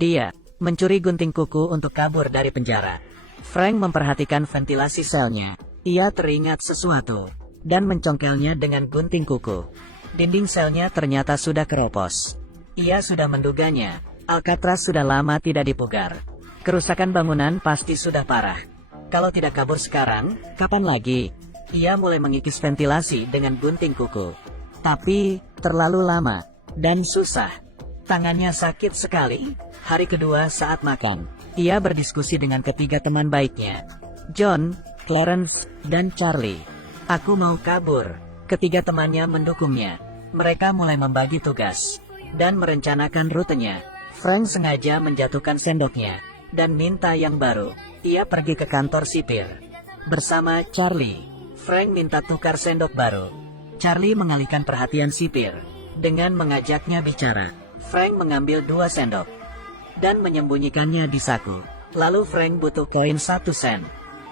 Dia mencuri gunting kuku untuk kabur dari penjara. Frank memperhatikan ventilasi selnya. Ia teringat sesuatu dan mencongkelnya dengan gunting kuku. Dinding selnya ternyata sudah keropos. Ia sudah menduganya. Alcatraz sudah lama tidak dipugar. Kerusakan bangunan pasti sudah parah. Kalau tidak kabur sekarang, kapan lagi? Ia mulai mengikis ventilasi dengan gunting kuku. Tapi, terlalu lama dan susah. Tangannya sakit sekali. Hari kedua saat makan, ia berdiskusi dengan ketiga teman baiknya. John, Clarence, dan Charlie. Aku mau kabur. Ketiga temannya mendukungnya. Mereka mulai membagi tugas dan merencanakan rutenya. Frank sengaja menjatuhkan sendoknya dan minta yang baru. Ia pergi ke kantor sipir bersama Charlie. Frank minta tukar sendok baru. Charlie mengalihkan perhatian sipir dengan mengajaknya bicara. Frank mengambil 2 sendok dan menyembunyikannya di saku. Lalu Frank butuh koin 1 sen.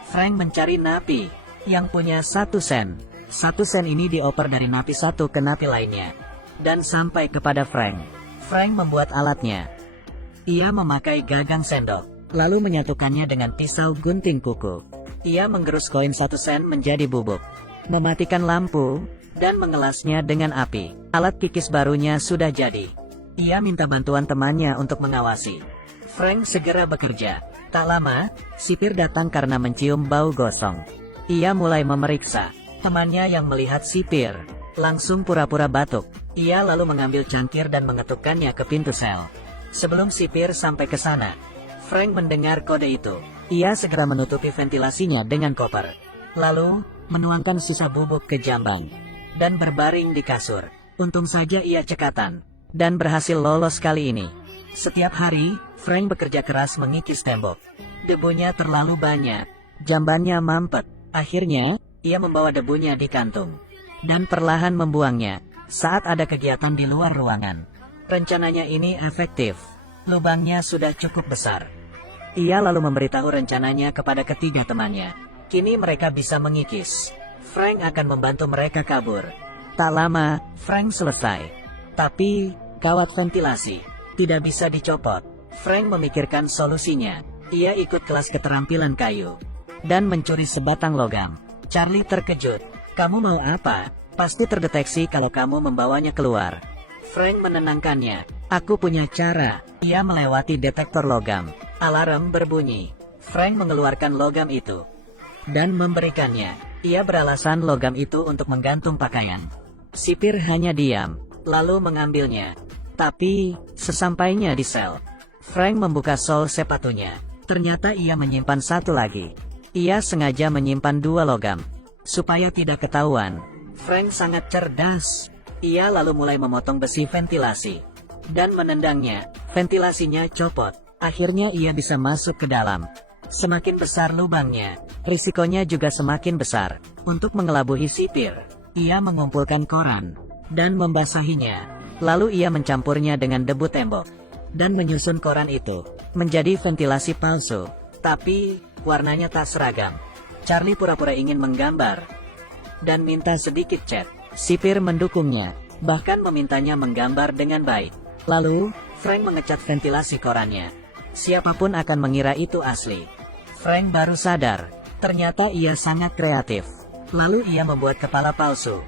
Frank mencari napi yang punya 1 sen. 1 sen ini dioper dari napi satu ke napi lainnya dan sampai kepada Frank. Frank membuat alatnya. Ia memakai gagang sendok, lalu menyatukannya dengan pisau gunting kuku. Ia menggerus koin 1 sen menjadi bubuk, mematikan lampu, dan mengelasnya dengan api. Alat kikis barunya sudah jadi. Ia minta bantuan temannya untuk mengawasi. Frank segera bekerja. Tak lama, sipir datang karena mencium bau gosong. Ia mulai memeriksa. Temannya yang melihat sipir langsung pura-pura batuk. Ia lalu mengambil cangkir dan mengetukkannya ke pintu sel. Sebelum sipir sampai ke sana, Frank mendengar kode itu. Ia segera menutupi ventilasinya dengan koper. Lalu, menuangkan sisa bubuk ke jamban dan berbaring di kasur. Untung saja ia cekatan dan berhasil lolos kali ini. Setiap hari, Frank bekerja keras mengikis tembok. Debunya terlalu banyak. Jambannya mampet. Akhirnya, ia membawa debunya di kantung dan perlahan membuangnya saat ada kegiatan di luar ruangan. Rencananya ini efektif. Lubangnya sudah cukup besar. Ia lalu memberitahu rencananya kepada ketiga temannya. Kini mereka bisa mengikis. Frank akan membantu mereka kabur. Tak lama, Frank selesai. Tapi, kawat ventilasi tidak bisa dicopot. Frank memikirkan solusinya. Ia ikut kelas keterampilan kayu dan mencuri sebatang logam. Charlie terkejut. Kamu mau apa? Pasti terdeteksi kalau kamu membawanya keluar. Frank menenangkannya. Aku punya cara. Ia melewati detektor logam. Alarm berbunyi. Frank mengeluarkan logam itu dan memberikannya. Ia beralasan logam itu untuk menggantung pakaian. Sipir hanya diam, lalu mengambilnya. Tapi, sesampainya di sel, Frank membuka sol sepatunya. Ternyata ia menyimpan 1 lagi. Ia sengaja menyimpan 2 logam supaya tidak ketahuan. Frank sangat cerdas. Ia lalu mulai memotong besi ventilasi dan menendangnya. Ventilasinya copot. Akhirnya ia bisa masuk ke dalam. Semakin besar lubangnya, risikonya juga semakin besar. Untuk mengelabui sipir, ia mengumpulkan koran dan membasahinya. Lalu ia mencampurnya dengan debu tembok dan menyusun koran itu menjadi ventilasi palsu. Tapi, warnanya tak seragam. Charlie pura-pura ingin menggambar dan minta sedikit cat. Sipir mendukungnya, bahkan memintanya menggambar dengan baik. Lalu, Frank mengecat ventilasi korannya. Siapapun akan mengira itu asli. Frank baru sadar, ternyata ia sangat kreatif. Lalu ia membuat kepala palsu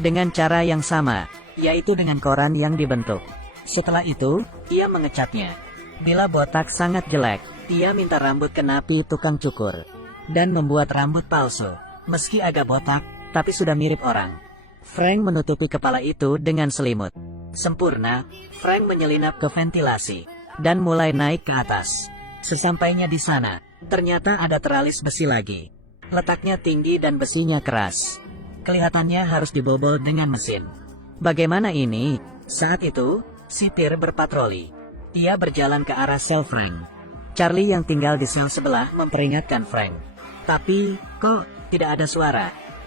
dengan cara yang sama, yaitu dengan koran yang dibentuk. Setelah itu, ia mengecatnya. Bila botak sangat jelek, ia minta rambut ke napi tukang cukur dan membuat rambut palsu. Meski agak botak, tapi sudah mirip orang. Frank menutupi kepala itu dengan selimut. Sempurna, Frank menyelinap ke ventilasi dan mulai naik ke atas. Sesampainya di sana, ternyata ada teralis besi lagi. Letaknya tinggi dan besinya keras. Kelihatannya harus dibobol dengan mesin. Bagaimana ini? Saat itu, sipir berpatroli. Ia berjalan ke arah sel Frank. Charlie yang tinggal di sel sebelah memperingatkan Frank. Tapi, kok tidak ada suara?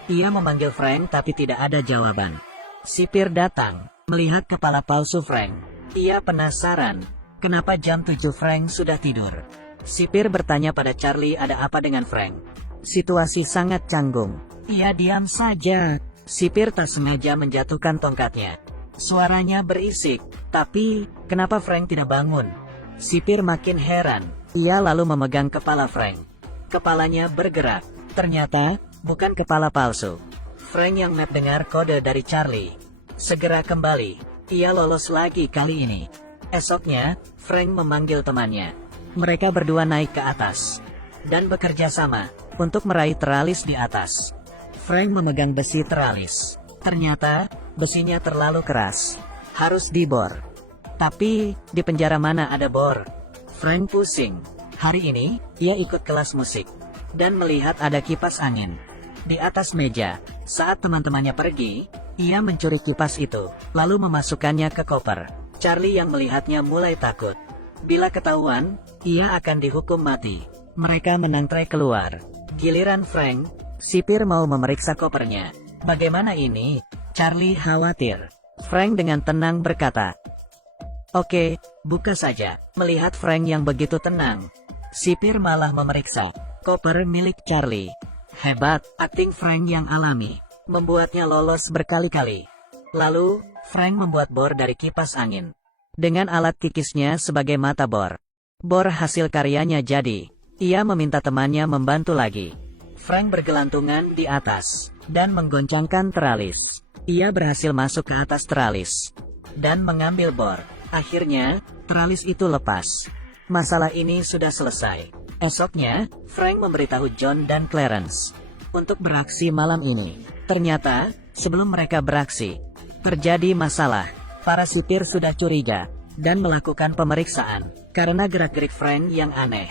Ia memanggil Frank tapi tidak ada jawaban. Sipir datang, melihat kepala palsu Frank. Ia penasaran, kenapa jam 7 Frank sudah tidur. Sipir bertanya pada Charlie ada apa dengan Frank. Situasi sangat canggung. Ia diam saja. Sipir tak sengaja menjatuhkan tongkatnya. Suaranya berisik, tapi kenapa Frank tidak bangun? Sipir makin heran. Ia lalu memegang kepala Frank. Kepalanya bergerak. Ternyata, bukan kepala palsu. Frank yang mendengar kode dari Charlie. Segera kembali. Ia lolos lagi kali ini. Esoknya, Frank memanggil temannya. Mereka berdua naik ke atas. Dan bekerja sama untuk meraih teralis di atas. Frank memegang besi teralis. Ternyata, besinya terlalu keras. Harus dibor. Tapi, di penjara mana ada bor? Frank pusing. Hari ini, ia ikut kelas musik. Dan melihat ada kipas angin di atas meja. Saat teman-temannya pergi, ia mencuri kipas itu, lalu memasukkannya ke koper. Charlie yang melihatnya mulai takut. Bila ketahuan, ia akan dihukum mati. Mereka menantai keluar. Giliran Frank, sipir mau memeriksa kopernya. Bagaimana ini? Charlie khawatir. Frank dengan tenang berkata, "Oke, buka saja." Melihat Frank yang begitu tenang, sipir malah memeriksa koper milik Charlie. Hebat, akting Frank yang alami, membuatnya lolos berkali-kali. Lalu, Frank membuat bor dari kipas angin. Dengan alat kikisnya sebagai mata bor. Bor hasil karyanya jadi. Ia meminta temannya membantu lagi. Frank bergelantungan di atas, dan menggoncangkan teralis. Ia berhasil masuk ke atas teralis, dan mengambil bor. Akhirnya, teralis itu lepas. Masalah ini sudah selesai. Esoknya, Frank memberitahu John dan Clarence untuk beraksi malam ini. Ternyata, sebelum mereka beraksi, terjadi masalah. Para sipir sudah curiga, dan melakukan pemeriksaan, karena gerak-gerik Frank yang aneh.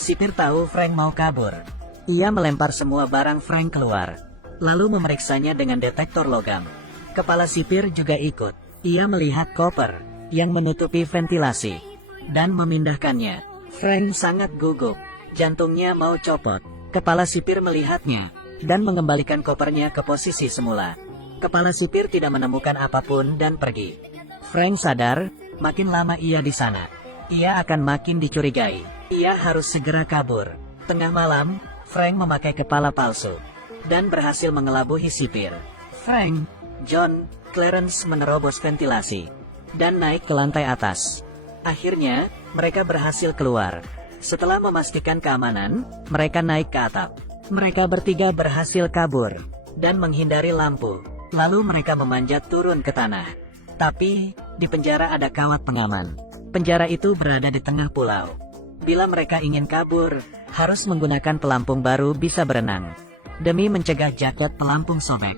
Sipir tahu Frank mau kabur. Ia melempar semua barang Frank keluar, lalu memeriksanya dengan detektor logam. Kepala sipir juga ikut. Ia melihat koper yang menutupi ventilasi, dan memindahkannya. Frank sangat gugup. Jantungnya mau copot. Kepala sipir melihatnya, dan mengembalikan kopernya ke posisi semula. Kepala sipir tidak menemukan apapun dan pergi. Frank sadar, makin lama ia di sana, ia akan makin dicurigai. Ia harus segera kabur. Tengah malam, Frank memakai kepala palsu, dan berhasil mengelabuhi sipir. Frank, John, Clarence menerobos ventilasi, dan naik ke lantai atas. Akhirnya, mereka berhasil keluar. Setelah memastikan keamanan, mereka naik ke atap. Mereka bertiga berhasil kabur, dan menghindari lampu. Lalu mereka memanjat turun ke tanah. Tapi, di penjara ada kawat pengaman. Penjara itu berada di tengah pulau. Bila mereka ingin kabur, harus menggunakan pelampung baru bisa berenang. Demi mencegah jaket pelampung sobek,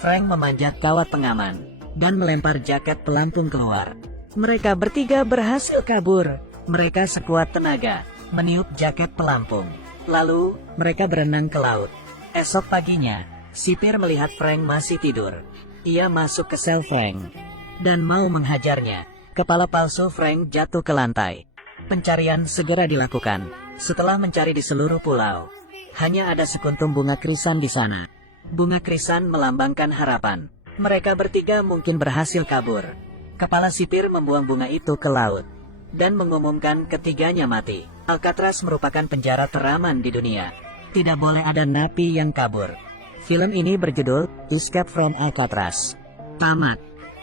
Frank memanjat kawat pengaman, dan melempar jaket pelampung keluar. Mereka bertiga berhasil kabur. Mereka sekuat tenaga meniup jaket pelampung. Lalu, mereka berenang ke laut. Esok paginya, sipir melihat Frank masih tidur. Ia masuk ke sel Frank, dan mau menghajarnya. Kepala palsu Frank jatuh ke lantai. Pencarian segera dilakukan. Setelah mencari di seluruh pulau, hanya ada sekuntum bunga krisan di sana. Bunga krisan melambangkan harapan. Mereka bertiga mungkin berhasil kabur. Kepala sipir membuang bunga itu ke laut, dan mengumumkan ketiganya mati. Alcatraz merupakan penjara teraman di dunia. Tidak boleh ada napi yang kabur. Film ini berjudul Escape from Alcatraz. Tamat.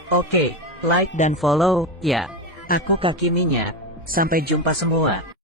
Oke, like dan follow, ya. Aku Kaki Minyak. Sampai jumpa semua.